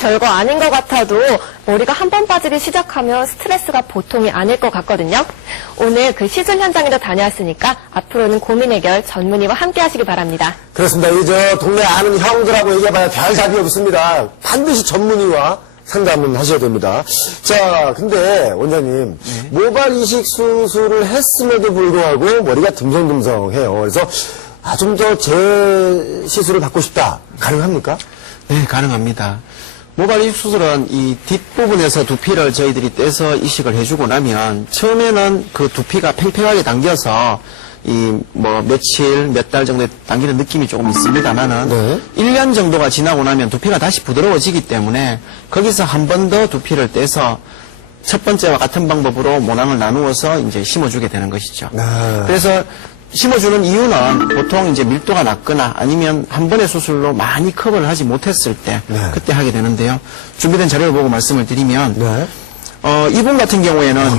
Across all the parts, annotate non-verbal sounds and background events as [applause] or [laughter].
별거 아닌 것 같아도 머리가 한 번 빠지기 시작하면 스트레스가 보통이 아닐 것 같거든요. 오늘 그 시술 현장에도 다녀왔으니까 앞으로는 고민 해결 전문의와 함께 하시기 바랍니다. 그렇습니다. 이저 동네 아는 형들하고 얘기해봐야 별 답이 없습니다. 반드시 전문의와 상담은 하셔야 됩니다. 자, 근데 원장님 모발 이식 수술을 했음에도 불구하고 머리가 듬성듬성해요. 그래서 아, 좀 더 재시술을 받고 싶다. 가능합니까? 네, 가능합니다. 모발 이식 수술은 이 뒷부분에서 두피를 저희들이 떼서 이식을 해주고 나면 처음에는 그 두피가 팽팽하게 당겨서 이 뭐 며칠, 몇 달 정도 당기는 느낌이 조금 있습니다만은 네. 1년 정도가 지나고 나면 두피가 다시 부드러워지기 때문에 거기서 한 번 더 두피를 떼서 첫 번째와 같은 방법으로 모낭을 나누어서 이제 심어주게 되는 것이죠. 네. 그래서 심어주는 이유는 보통 이제 밀도가 낮거나 아니면 한 번의 수술로 많이 커버를 하지 못했을 때 네. 그때 하게 되는데요. 준비된 자료를 보고 말씀을 드리면 네. 어, 이분 같은 경우에는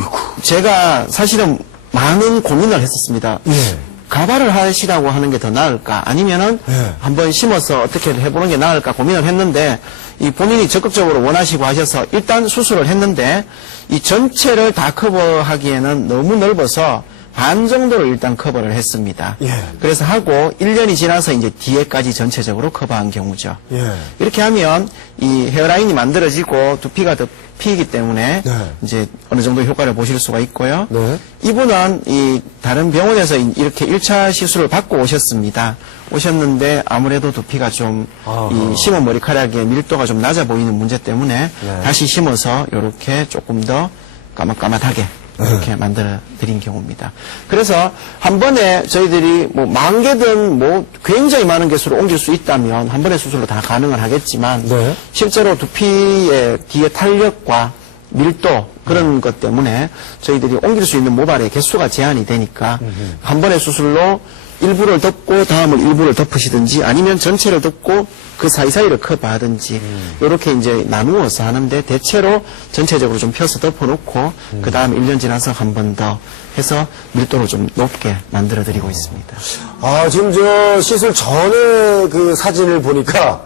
제가 사실은 많은 고민을 했었습니다. 예. 가발을 하시라고 하는 게 더 나을까 아니면은 예. 한번 심어서 어떻게 해보는 게 나을까 고민을 했는데 이 본인이 적극적으로 원하시고 하셔서 일단 수술을 했는데 이 전체를 다 커버하기에는 너무 넓어서 반 정도를 일단 커버를 했습니다. 예. 그래서 하고 1년이 지나서 이제 뒤에까지 전체적으로 커버한 경우죠. 예. 이렇게 하면 이 헤어라인이 만들어지고 두피가 더 피기 때문에 네. 이제 어느 정도 효과를 보실 수가 있고요. 네. 이분은 이 다른 병원에서 이- 이렇게 1차 시술을 받고 오셨습니다. 오셨는데 아무래도 두피가 좀. 이 심은 머리카락의 밀도가 좀 낮아 보이는 문제 때문에 네. 다시 심어서 이렇게 조금 더 까맣까맣하게 네. 이렇게 만들어 드린 경우입니다. 그래서 한 번에 저희들이 뭐 만 개든 뭐 굉장히 많은 개수를 옮길 수 있다면 한 번의 수술로 다 가능을 하겠지만 네. 실제로 두피의 뒤에 탄력과 밀도 그런 것 때문에 저희들이 옮길 수 있는 모발의 개수가 제한이 되니까 한 번의 수술로 일부를 덮고 다음을 일부를 덮으시든지 아니면 전체를 덮고 그 사이사이를 커버하든지 이렇게 이제 나누어서 하는데 대체로 전체적으로 좀 펴서 덮어놓고 그 다음 1년 지나서 한 번 더 해서 밀도를 좀 높게 만들어 드리고 있습니다. 아, 지금 저 시술 전에 그 사진을 보니까,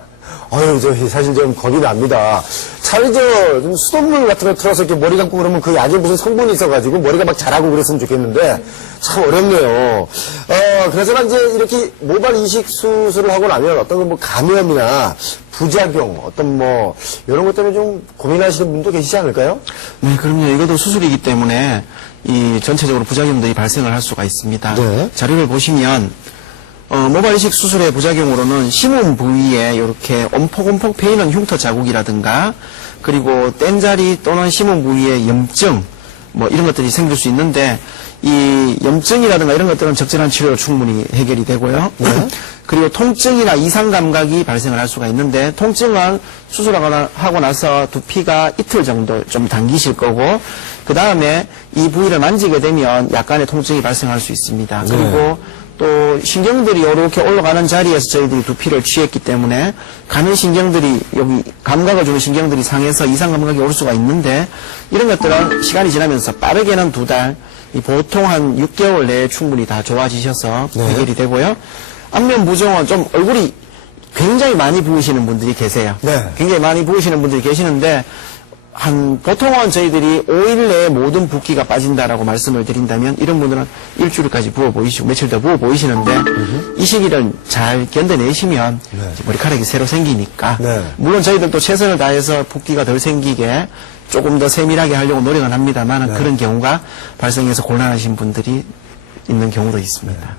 어휴, 저 사실 좀 겁이 납니다. 차라리 저, 좀 수돗물 같은 거 틀어서 이렇게 머리 감고 그러면 그 약에 무슨 성분이 있어가지고 머리가 막 자라고 그랬으면 좋겠는데, 참 어렵네요. 어, 그래서 이제 이렇게 모발 이식 수술을 하고 나면 어떤 뭐 감염이나 부작용, 어떤 뭐, 이런 것 때문에 좀 고민하시는 분도 계시지 않을까요? 네, 그럼요. 이것도 수술이기 때문에 이 전체적으로 부작용들이 발생을 할 수가 있습니다. 네. 자료를 보시면 어, 모발 이식 수술의 부작용으로는 심음 부위에 이렇게 엄폭엄폭 패이는 흉터 자국이라든가 그리고 뗀 자리 또는 심음 부위에 염증 뭐 이런 것들이 생길 수 있는데 이 염증이라든가 이런 것들은 적절한 치료로 충분히 해결이 되고요. [laughs] 그리고 통증이나 이상 감각이 발생을 할 수가 있는데 통증은 수술하거나 하고 나서 두피가 이틀 정도 좀 당기실 거고 그 다음에 이 부위를 만지게 되면 약간의 통증이 발생할 수 있습니다. 그리고 또 신경들이 이렇게 올라가는 자리에서 저희들이 두피를 취했기 때문에 가는 신경들이 여기 감각을 주는 신경들이 상해서 이상 감각이 올 수가 있는데 이런 것들은 시간이 지나면서 빠르게는 두 달, 이 보통 한 6개월 내에 충분히 다 좋아지셔서 네. 해결이 되고요. 안면 부종은 좀 얼굴이 굉장히 많이 부으시는 분들이 계세요. 네. 굉장히 많이 부으시는 분들이 계시는데 한 보통은 저희들이 5일 내에 모든 붓기가 빠진다라고 말씀을 드린다면 이런 분들은 일주일까지 부어 보이시고 며칠 더 부어 보이시는데 이 시기를 잘 견뎌내시면 이제 머리카락이 새로 생기니까 네. 물론 저희들도 최선을 다해서 붓기가 덜 생기게 조금 더 세밀하게 하려고 노력은 합니다만 그런 경우가 발생해서 곤란하신 분들이 있는 경우도 있습니다.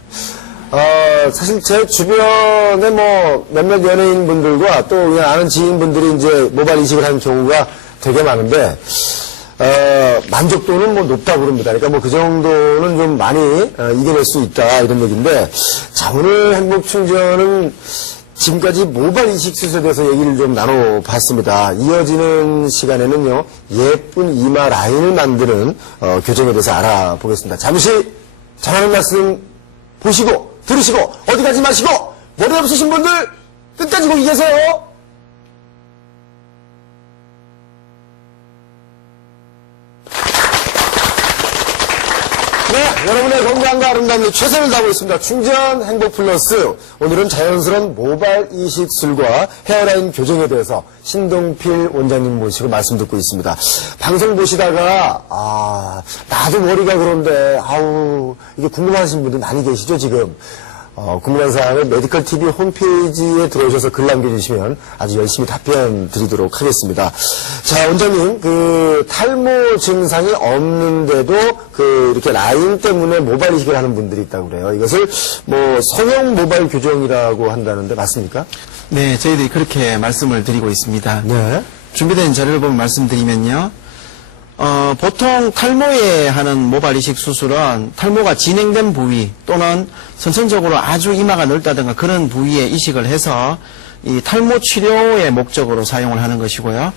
어, 사실 제 주변에 뭐 몇몇 연예인 분들과 또 그냥 아는 지인분들이 이제 모발 이식을 하는 경우가 되게 많은데, 어, 만족도는 뭐 높다고 그럽니다. 그러니까 뭐 그 정도는 좀 많이 어, 이겨낼 수 있다 이런 얘기인데, 자, 오늘 행복충전은 지금까지 모발 이식 수술에 대해서 얘기를 좀 나눠봤습니다. 이어지는 시간에는요, 예쁜 이마 라인을 만드는 어, 교정에 대해서 알아보겠습니다. 잠시 전하는 말씀 보시고 들으시고 어디 가지 마시고 머리 없으신 분들 끝까지 거기 계세요. 건강과 아름다움에 최선을 다하고 있습니다. 충전 행복 플러스. 오늘은 자연스러운 모발 이식술과 헤어라인 교정에 대해서 신동필 원장님 모시고 말씀 듣고 있습니다. 방송 보시다가, 아, 나도 머리가 그런데, 아우, 이게 궁금하신 분들 많이 계시죠, 지금? 어, 궁금한 사항은 메디컬 TV 홈페이지에 들어오셔서 글 남겨주시면 아주 열심히 답변 드리도록 하겠습니다. 자, 원장님, 그, 탈모 증상이 없는데도 그, 이렇게 라인 때문에 모발 이식을 하는 분들이 있다고 그래요. 이것을 뭐, 성형 모발 교정이라고 한다는데 맞습니까? 네, 저희들이 그렇게 말씀을 드리고 있습니다. 네. 준비된 자료를 보면 말씀드리면요. 어, 보통 탈모에 하는 모발 이식 수술은 탈모가 진행된 부위 또는 선천적으로 아주 이마가 넓다든가 그런 부위에 이식을 해서 이 탈모 치료의 목적으로 사용을 하는 것이고요.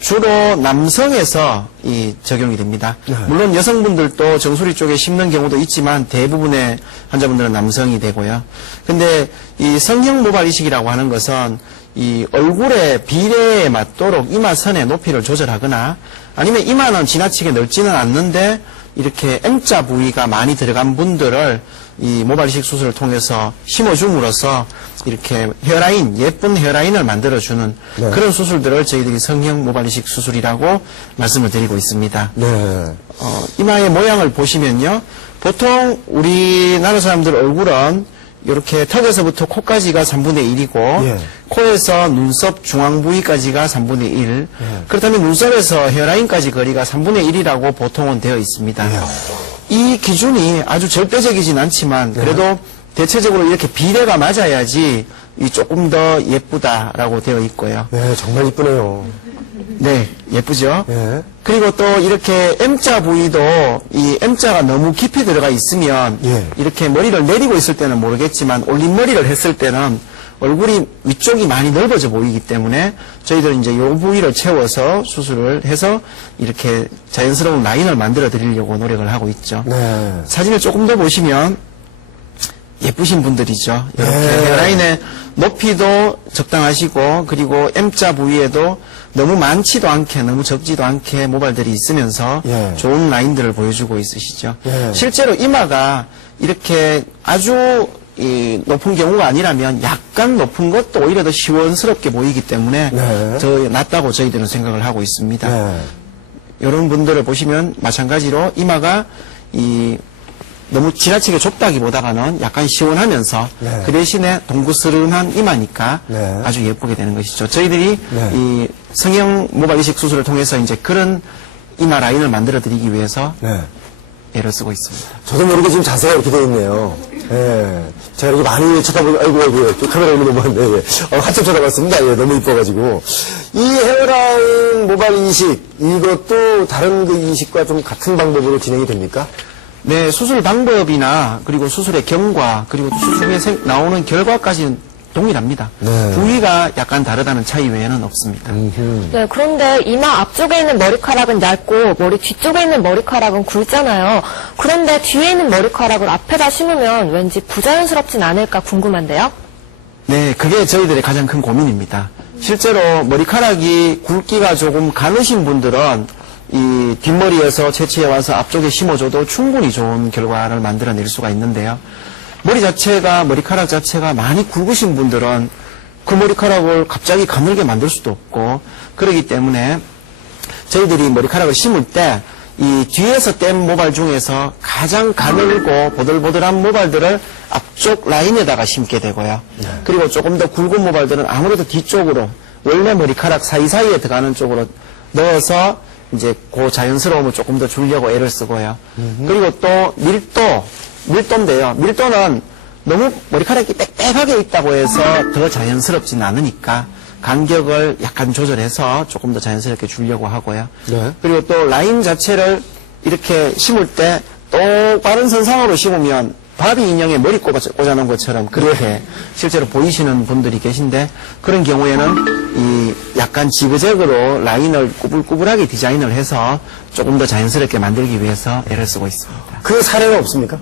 주로 남성에서 이 적용이 됩니다. 물론 여성분들도 정수리 쪽에 심는 경우도 있지만 대부분의 환자분들은 남성이 되고요. 근데 이 성형 모발 이식이라고 하는 것은 이 얼굴의 비례에 맞도록 이마선의 높이를 조절하거나 아니면 이마는 지나치게 넓지는 않는데 이렇게 M자 부위가 많이 들어간 분들을 이 모발 이식 수술을 통해서 심어줌으로써 이렇게 헤어라인, 예쁜 헤어라인을 만들어주는 네. 그런 수술들을 저희들이 성형 모발 이식 수술이라고 말씀을 드리고 있습니다. 네. 어, 이마의 모양을 보시면요. 보통 우리나라 사람들 얼굴은 이렇게 턱에서부터 코까지가 3분의 1이고 예. 코에서 눈썹 중앙 부위까지가 3분의 1 그렇다면 눈썹에서 헤어라인까지 거리가 3분의 1이라고 보통은 되어 있습니다. 이 기준이 아주 절대적이진 않지만 그래도 대체적으로 이렇게 비례가 맞아야지 이 조금 더 예쁘다라고 되어 있고요. 네, 정말 이쁘네요. 네, 예쁘죠? 예. 그리고 또 이렇게 M자 부위도 이 M자가 너무 깊이 들어가 있으면 예. 이렇게 머리를 내리고 있을 때는 모르겠지만 올린 머리를 했을 때는 얼굴이 위쪽이 많이 넓어져 보이기 때문에 저희들은 이제 요 부위를 채워서 수술을 해서 이렇게 자연스러운 라인을 만들어 드리려고 노력을 하고 있죠. 네. 사진을 조금 더 보시면 예쁘신 분들이죠. 이렇게 네. 헤어라인의 높이도 적당하시고 그리고 M자 부위에도 너무 많지도 않게 너무 적지도 않게 모발들이 있으면서 예. 좋은 라인들을 보여주고 있으시죠. 예. 실제로 이마가 이렇게 아주 이 높은 경우가 아니라면 약간 높은 것도 오히려 더 시원스럽게 보이기 때문에 네. 더 낫다고 저희들은 생각을 하고 있습니다. 네. 이런 분들을 보시면 마찬가지로 이마가 이 너무 지나치게 좁다기보다는 약간 시원하면서 네. 그 대신에 동구스름한 이마니까 네. 아주 예쁘게 되는 것이죠. 저희들이 네. 이 성형 모발 이식 수술을 통해서 이제 그런 이마 라인을 만들어 드리기 위해서 네. 애를 쓰고 있습니다. 저도 모르게 지금 자세가 이렇게 돼 있네요. 예. 제가 이렇게 많이 쳐다보고, 아이고, 아이고, 또 카메라 있는 거 보는데, 예. 어, 한참 쳐다봤습니다. 예, 너무 이뻐가지고. 이 헤어라인 모발 이식, 이것도 다른 그 이식과 좀 같은 방법으로 진행이 됩니까? 네, 수술 방법이나 그리고 수술의 경과 그리고 수술 후에 생- 나오는 결과까지는 동일합니다. 네. 부위가 약간 다르다는 차이 외에는 없습니다. 네, 그런데 이마 앞쪽에 있는 머리카락은 얇고 머리 뒤쪽에 있는 머리카락은 굵잖아요. 그런데 뒤에 있는 머리카락을 앞에다 심으면 왠지 부자연스럽진 않을까 궁금한데요. 네, 그게 저희들의 가장 큰 고민입니다. 실제로 머리카락이 굵기가 조금 가느신 분들은 이 뒷머리에서 채취해 와서 앞쪽에 심어줘도 충분히 좋은 결과를 만들어낼 수가 있는데요. 머리 자체가 머리카락 자체가 많이 굵으신 분들은 그 머리카락을 갑자기 가늘게 만들 수도 없고 그러기 때문에 저희들이 머리카락을 심을 때 이 뒤에서 뗀 모발 중에서 가장 가늘고 보들보들한 모발들을 앞쪽 라인에다가 심게 되고요. 그리고 조금 더 굵은 모발들은 아무래도 뒤쪽으로 원래 머리카락 사이사이에 들어가는 쪽으로 넣어서 이제 그 자연스러움을 조금 더 주려고 애를 쓰고요. 그리고 또 밀도, 밀도인데요. 밀도는 너무 머리카락이 빽빽하게 있다고 해서 더 자연스럽진 않으니까 간격을 약간 조절해서 조금 더 자연스럽게 주려고 하고요. 네. 그리고 또 라인 자체를 이렇게 심을 때 똑바른 선상으로 심으면 바비 인형에 머리 꽂아, 꽂아놓은 것처럼 그렇게 실제로 보이시는 분들이 계신데 그런 경우에는 이 약간 지그재그로 라인을 꾸불꾸불하게 디자인을 해서 조금 더 자연스럽게 만들기 위해서 애를 쓰고 있습니다. 그 사례가 없습니까?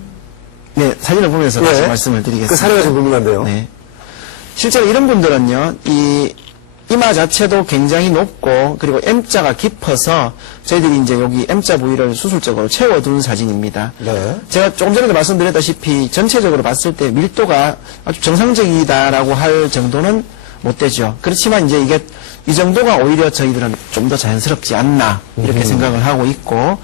네, 사진을 보면서 다시 말씀을 드리겠습니다. 그 사례가 좀 궁금한데요. 네. 실제로 이런 분들은요, 이 이마 자체도 굉장히 높고 그리고 M자가 깊어서 저희들이 이제 여기 M자 부위를 수술적으로 채워둔 사진입니다. 네. 제가 조금 전에도 말씀드렸다시피 전체적으로 봤을 때 밀도가 아주 정상적이다라고 할 정도는 못 되죠. 그렇지만 이제 이게 이 정도가 오히려 저희들은 좀 더 자연스럽지 않나 이렇게 생각을 하고 있고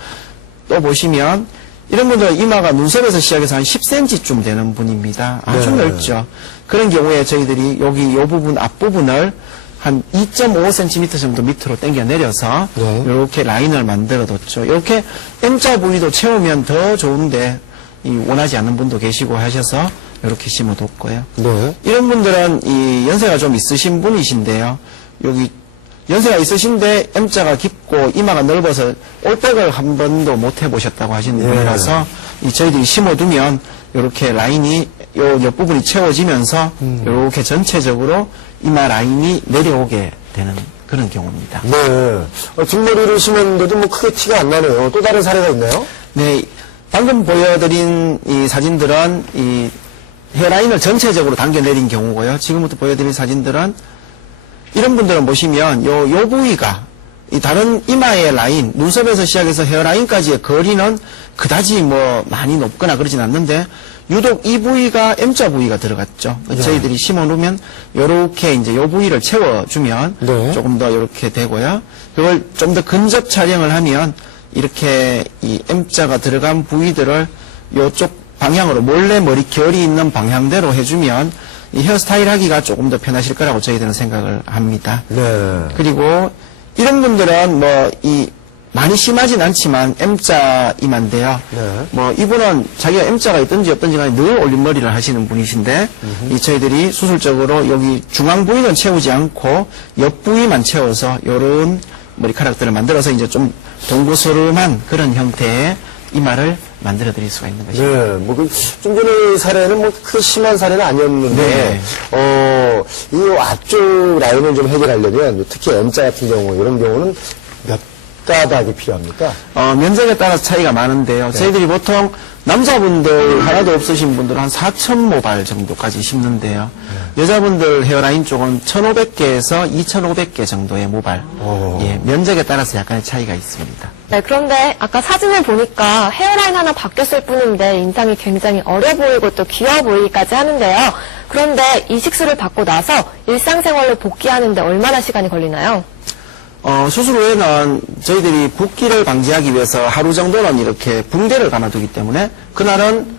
또 보시면 이런 분들은 이마가 눈썹에서 시작해서 한 10cm쯤 되는 분입니다. 아주 네. 넓죠. 그런 경우에 저희들이 여기 이 부분 앞부분을 한 2.5cm 정도 밑으로 당겨 내려서 네. 이렇게 라인을 만들어 뒀죠. 이렇게 M자 부위도 채우면 더 좋은데 이 원하지 않는 분도 계시고 하셔서 이렇게 심어뒀고요. 네. 이런 분들은 이 연세가 좀 있으신 분이신데요. 여기 연세가 있으신데 M자가 깊고 이마가 넓어서 올백을 한 번도 못 해보셨다고 하시는 예. 분이라서 이 저희들이 심어두면 이렇게 라인이 요 옆부분이 채워지면서 이렇게 전체적으로 이마 라인이 내려오게 되는 그런 경우입니다. 네. 어, 뒷머리를 심었는데도 뭐 크게 티가 안 나네요. 또 다른 사례가 있나요? 네, 방금 보여드린 이 사진들은 이 헤어라인을 전체적으로 당겨내린 경우고요. 지금부터 보여드린 사진들은 이런 분들은 보시면 요, 요 부위가 이 다른 이마의 라인, 눈썹에서 시작해서 헤어라인까지의 거리는 그다지 뭐 많이 높거나 그러진 않는데 유독 이 부위가 M자 부위가 들어갔죠. 저희들이 심어놓으면 요렇게 이제 요 부위를 채워주면 네. 조금 더 이렇게 되고요. 그걸 좀 더 근접 촬영을 하면 이렇게 이 M자가 들어간 부위들을 요쪽 방향으로 몰래 머리 결이 있는 방향대로 해주면 이 헤어스타일 하기가 조금 더 편하실 거라고 저희들은 생각을 합니다. 네. 그리고 이런 분들은 뭐 이 많이 심하진 않지만 M자 이마인데요. 네. 뭐 이분은 자기가 M자가 있든지 없든지 간에 늘 올림머리를 하시는 분이신데 이 저희들이 수술적으로 여기 중앙 부위는 채우지 않고 옆 부위만 채워서 요런 머리카락들을 만들어서 이제 좀 동구스름한 그런 형태의 이마를 만들어 드릴 수가 있는 것입니다. 네, 뭐, 그, 좀 전의 사례는 뭐, 크게 심한 사례는 아니었는데, 네. 어, 이 앞쪽 라인을 좀 해결하려면, 특히 M자 같은 경우, 이런 경우는 몇 가닥이 필요합니까? 어, 면적에 따라서 차이가 많은데요. 저희들이 보통 남자분들 하나도 없으신 분들은 한 4,000모발 정도까지 심는데요. 여자분들 헤어라인 쪽은 1,500개에서 2,500개 정도의 모발. 오. 예, 면적에 따라서 약간의 차이가 있습니다. 네, 그런데 아까 사진을 보니까 헤어라인 하나 바뀌었을 뿐인데 인상이 굉장히 어려 보이고 또 귀여워 보이기까지 하는데요. 그런데 이식술을 받고 나서 일상생활로 복귀하는데 얼마나 시간이 걸리나요? 어, 수술 후에는 저희들이 붓기를 방지하기 위해서 하루 정도는 이렇게 붕대를 감아두기 때문에 그날은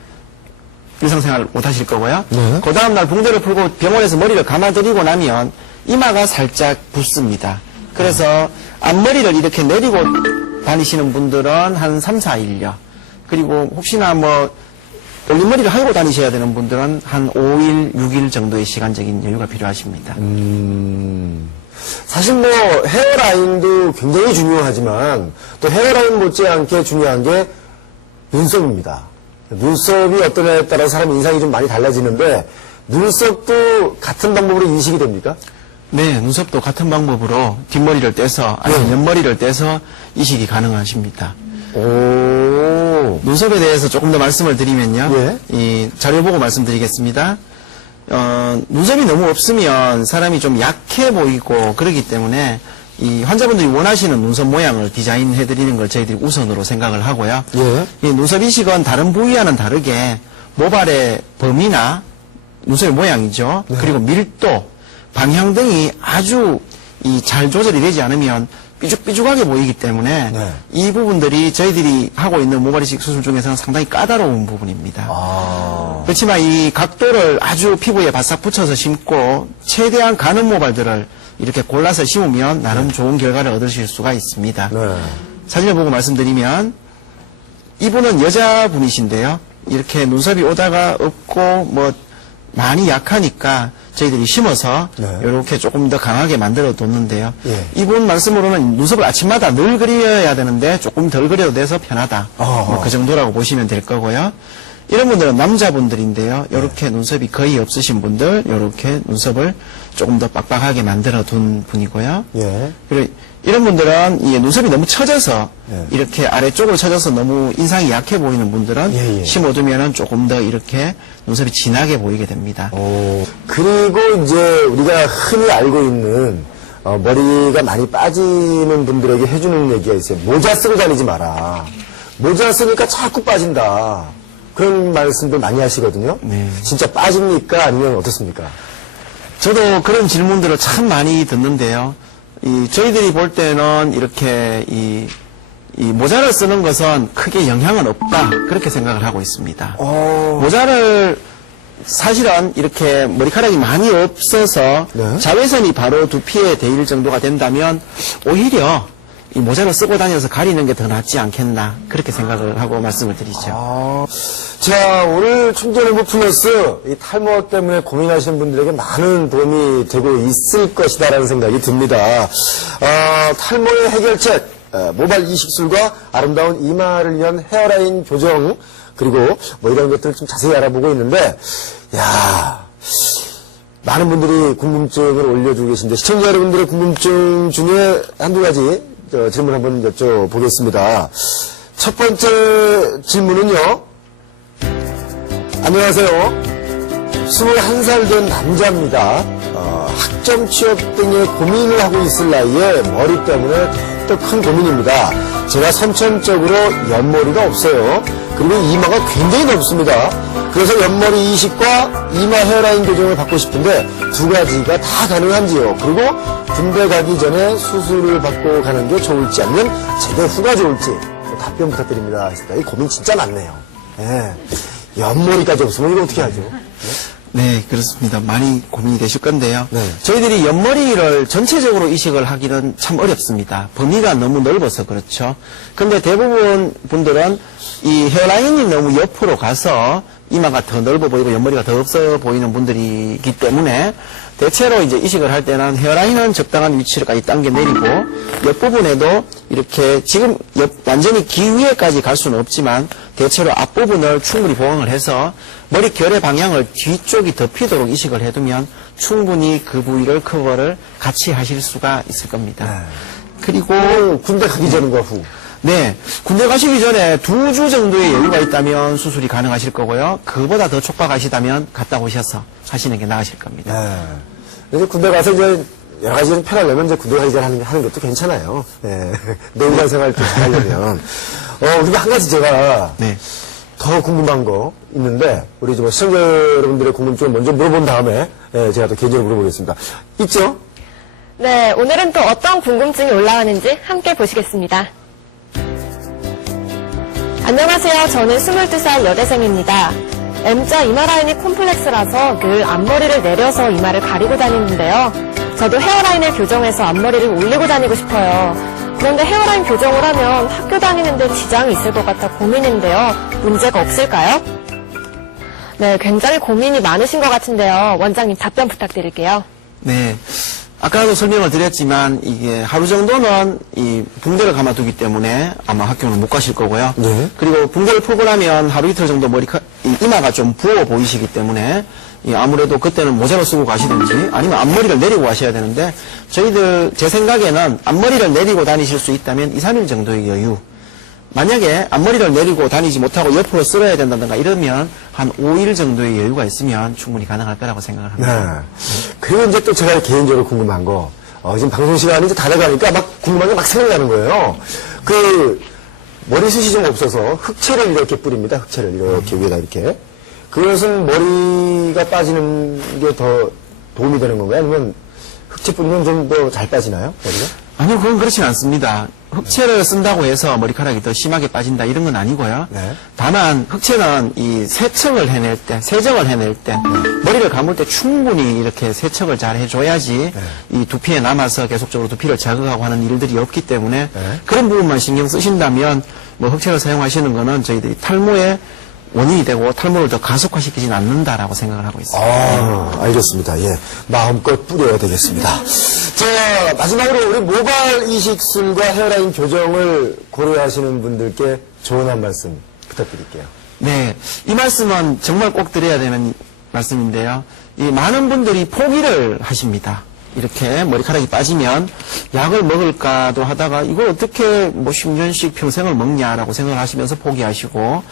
일상생활 못 하실 거고요. 네. 그 다음날 붕대를 풀고 병원에서 머리를 감아드리고 나면 이마가 살짝 붓습니다. 그래서 앞머리를 이렇게 내리고 다니시는 분들은 한 3, 4일요. 그리고 혹시나 뭐 올림머리를 하고 다니셔야 되는 분들은 한 5일, 6일 정도의 시간적인 여유가 필요하십니다. 사실 뭐, 헤어라인도 굉장히 중요하지만, 또 헤어라인 못지않게 중요한 게 눈썹입니다. 눈썹이 어떠냐에 따라 사람 인상이 좀 많이 달라지는데, 눈썹도 같은 방법으로 인식이 됩니까? 네, 눈썹도 같은 방법으로 뒷머리를 떼서 아니면 네. 옆머리를 떼서 이식이 가능하십니다. 오. 눈썹에 대해서 조금 더 말씀을 드리면요. 예. 이 자료 보고 말씀드리겠습니다. 어, 눈썹이 너무 없으면 사람이 좀 약해 보이고 그러기 때문에 이 환자분들이 원하시는 눈썹 모양을 디자인해 드리는 걸 저희들이 우선으로 생각을 하고요. 예. 이 눈썹 이식은 다른 부위와는 다르게 모발의 범위나 눈썹의 모양이죠. 네. 그리고 밀도, 방향 등이 아주 이 잘 조절이 되지 않으면 삐죽삐죽하게 보이기 때문에 네. 이 부분들이 저희들이 하고 있는 모발 이식 수술 중에서는 상당히 까다로운 부분입니다. 아. 그렇지만 이 각도를 아주 피부에 바싹 붙여서 심고 최대한 가는 모발들을 이렇게 골라서 심으면 나름 좋은 결과를 얻으실 수가 있습니다. 네. 사진을 보고 말씀드리면 이분은 여자분이신데요. 이렇게 눈썹이 오다가 없고 뭐 많이 약하니까 저희들이 심어서 네. 이렇게 조금 더 강하게 만들어 뒀는데요. 예. 이분 말씀으로는 눈썹을 아침마다 늘 그려야 되는데 조금 덜 그려도 돼서 편하다. 어허. 뭐그 정도라고 보시면 될 거고요. 이런 분들은 남자분들인데요. 네. 이렇게 눈썹이 거의 없으신 분들, 이렇게 눈썹을 조금 더 빡빡하게 만들어 둔 분이고요. 예. 그리고 이런 분들은 이 눈썹이 너무 처져서 예. 이렇게 아래쪽으로 처져서 너무 인상이 약해 보이는 분들은 예, 예. 심어두면은 조금 더 이렇게 눈썹이 진하게 보이게 됩니다. 오. 그리고 이제 우리가 흔히 알고 있는 어, 머리가 많이 빠지는 분들에게 해주는 얘기가 있어요. 모자 쓰고 다니지 마라. 모자 쓰니까 자꾸 빠진다. 그런 말씀들 많이 하시거든요. 네. 진짜 빠집니까? 아니면 어떻습니까? 저도 그런 질문들을 참 많이 듣는데요. 이 저희들이 볼 때는 이렇게 이, 이 모자를 쓰는 것은 크게 영향은 없다 그렇게 생각을 하고 있습니다. 어, 모자를 사실은 이렇게 머리카락이 많이 없어서 네. 자외선이 바로 두피에 대일 정도가 된다면 오히려 이 모자를 쓰고 다녀서 가리는 게 더 낫지 않겠나 그렇게 생각을 하고 말씀을 드리죠. 아, 자, 오늘 충전일보 플러스 이 탈모 때문에 고민하시는 분들에게 많은 도움이 되고 있을 것이다라는 생각이 듭니다. 어, 탈모의 해결책, 어, 모발 이식술과 아름다운 이마를 위한 헤어라인 교정, 그리고 뭐 이런 것들을 좀 자세히 알아보고 있는데, 야 많은 분들이 궁금증을 올려주고 계신데 시청자 여러분들의 궁금증 중에 한두 가지 저, 질문 한번 여쭤보겠습니다. 첫 번째 질문은요. 안녕하세요. 21살 된 남자입니다. 어, 학점 취업 등의 고민을 하고 있을 나이에 머리 때문에 또 큰 고민입니다. 제가 선천적으로 옆머리가 없어요. 그리고 이마가 굉장히 넓습니다. 그래서 옆머리 이식과 이마 헤어라인 교정을 받고 싶은데 두 가지가 다 가능한지요. 그리고 군대 가기 전에 수술을 받고 가는 게 좋을지 아니면 제대 후가 좋을지 답변 부탁드립니다. 이 고민 진짜 많네요. 예. 옆머리까지 없으면 이거 어떻게 하죠? 네, 그렇습니다. 많이 고민이 되실 건데요. 네. 저희들이 옆머리를 전체적으로 이식을 하기는 참 어렵습니다. 범위가 너무 넓어서 그렇죠. 근데 대부분 분들은 이 헤어라인이 너무 옆으로 가서 이마가 더 넓어 보이고 옆머리가 더 없어 보이는 분들이기 때문에 대체로 이제 이식을 할 때는 헤어라인은 적당한 위치로까지 당겨 내리고 옆부분에도 이렇게 지금 옆, 완전히 귀 위에까지 갈 수는 없지만 대체로 앞부분을 충분히 보강을 해서 머리 결의 방향을 뒤쪽이 덮이도록 이식을 해두면 충분히 그 부위를 커버를 같이 하실 수가 있을 겁니다. 그리고 어, 군대 가기 전과 후. 네. 군대 가시기 전에 두 주 정도의 여유가 있다면 수술이 가능하실 거고요. 그보다 더 촉박하시다면 갔다 오셔서 하시는 게 나으실 겁니다. 네. 이제 군대 가서 이제 여러 가지 좀 편하려면 이제 군대 가기 전에 하는, 하는 것도 괜찮아요. [laughs] 예. 노인간 생활 좀 잘하려면. 어, 근데 한 가지 제가 네. 더 궁금한 거 있는데, 우리 좀 시청자 여러분들의 궁금증을 먼저 물어본 다음에, 예, 제가 또 개인적으로 물어보겠습니다. 있죠? 네, 오늘은 또 어떤 궁금증이 올라왔는지 함께 보시겠습니다. 안녕하세요. 저는 22살 여대생입니다. M자 이마 라인이 콤플렉스라서 늘 앞머리를 내려서 이마를 가리고 다니는데요. 저도 헤어라인을 교정해서 앞머리를 올리고 다니고 싶어요. 그런데 헤어라인 교정을 하면 학교 다니는데 지장이 있을 것 같아 고민인데요. 문제가 없을까요? 네, 굉장히 고민이 많으신 것 같은데요. 원장님 답변 부탁드릴게요. 네. 아까도 설명을 드렸지만 이게 하루 정도는 이 붕대를 감아두기 때문에 아마 학교는 못 가실 거고요. 네. 그리고 붕대를 풀고 나면 하루 이틀 정도 머리카 이 이마가 좀 부어 보이시기 때문에 이 아무래도 그때는 모자를 쓰고 가시든지 아니면 앞머리를 내리고 가셔야 되는데 저희들 제 생각에는 앞머리를 내리고 다니실 수 있다면 2, 3일 정도의 여유 만약에 앞머리를 내리고 다니지 못하고 옆으로 쓸어야 된다든가 이러면 한 5일 정도의 여유가 있으면 충분히 가능할 거라고 생각을 합니다. 네. 그리고 이제 또 제가 개인적으로 궁금한 거, 어, 지금 방송 시간이 이제 다 돼가니까 막 궁금한 게 막 생각나는 거예요. 그, 머리숱이 좀 없어서 흑채를 이렇게 뿌립니다. 흑채를 이렇게 위에다 이렇게. 그것은 머리가 빠지는 게 더 도움이 되는 건가요? 아니면 흑채 뿌리면 좀 더 잘 빠지나요? 머리가? 아니요, 그건 그렇진 않습니다. 흑채를 쓴다고 해서 머리카락이 더 심하게 빠진다 이런 건 아니고요. 네. 다만 흑채는 이 세척을 해낼 때, 세정을 해낼 때, 머리를 감을 때 충분히 이렇게 세척을 잘 해줘야지 이 두피에 남아서 계속적으로 두피를 자극하고 하는 일들이 없기 때문에 네. 그런 부분만 신경 쓰신다면 뭐 흑채를 사용하시는 거는 저희들이 탈모의 원인이 되고 탈모를 더 가속화시키진 않는다라고 생각을 하고 있습니다. 아, 알겠습니다. 예. 마음껏 뿌려야 되겠습니다. 자, 마지막으로 우리 모발 이식술과 헤어라인 교정을 고려하시는 분들께 조언 한 말씀 부탁드릴게요. 네, 이 말씀은 정말 꼭 드려야 되는 말씀인데요. 이 많은 분들이 포기를 하십니다. 이렇게 머리카락이 빠지면 약을 먹을까도 하다가 이걸 어떻게 뭐 10년씩 평생을 먹냐라고 생각을 하시면서 포기하시고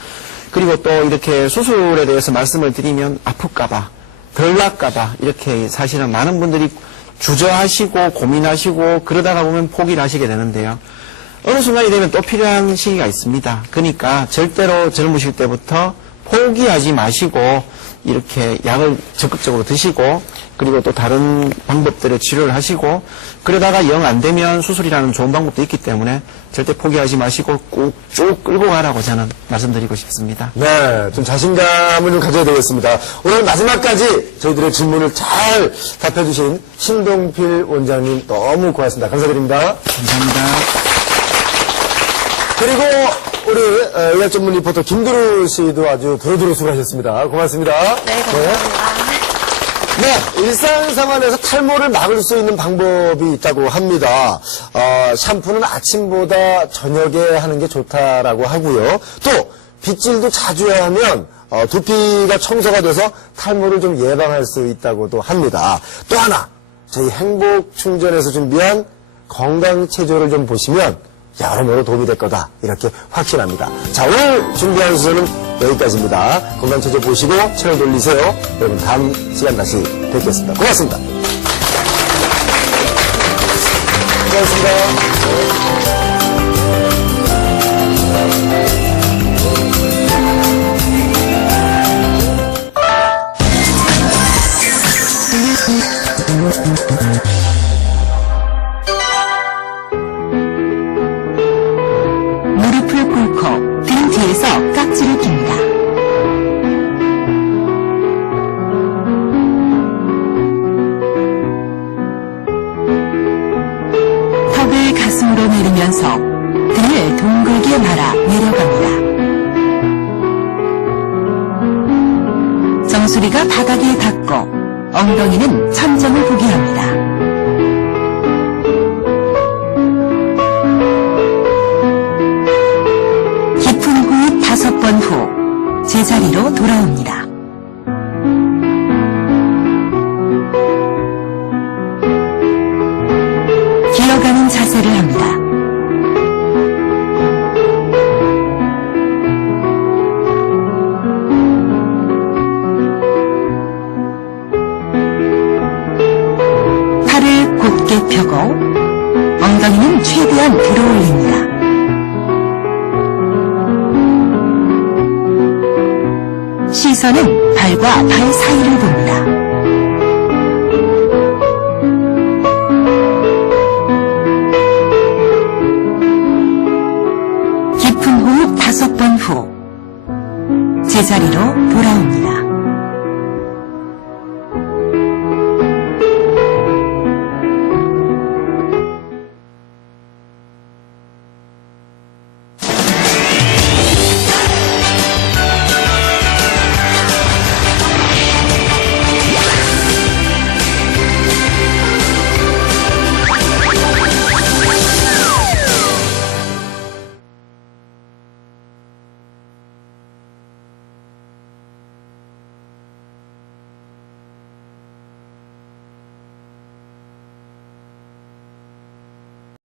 그리고 또 이렇게 수술에 대해서 말씀을 드리면 아플까봐 덜 날까봐 이렇게 사실은 많은 분들이 주저하시고 고민하시고 그러다가 보면 포기를 하시게 되는데요. 어느 순간이 되면 또 필요한 시기가 있습니다. 그러니까 절대로 젊으실 때부터 포기하지 마시고 이렇게 약을 적극적으로 드시고 그리고 또 다른 방법들을 치료를 하시고 그러다가 영 안 되면 수술이라는 좋은 방법도 있기 때문에 절대 포기하지 마시고 꼭 쭉 끌고 가라고 저는 말씀드리고 싶습니다. 네, 좀 자신감을 좀 가져야 되겠습니다. 오늘 마지막까지 저희들의 질문을 잘 답해주신 신동필 원장님 너무 고맙습니다. 감사드립니다. 감사합니다. 그리고 우리 어, 의학 전문 리포터 김두루 씨도 아주 두루두루 수고하셨습니다. 고맙습니다. 네, 감사합니다. 네, 일상 생활에서 탈모를 막을 수 있는 방법이 있다고 합니다. 어, 샴푸는 아침보다 저녁에 하는 게 좋다라고 하고요. 또 빗질도 자주 하면 어, 두피가 청소가 돼서 탈모를 좀 예방할 수 있다고도 합니다. 또 하나, 저희 행복 충전에서 준비한 건강 체조를 좀 보시면 여러모로 도움이 될 거다 이렇게 확신합니다. 자 오늘 준비한 수는 여기까지입니다. 건강 체조 보시고 채널 돌리세요. 여러분 다음 시간 다시 뵙겠습니다. 고맙습니다. 고맙습니다. 제자리로 돌아옵니다. 후 제자리로 돌아옵니다.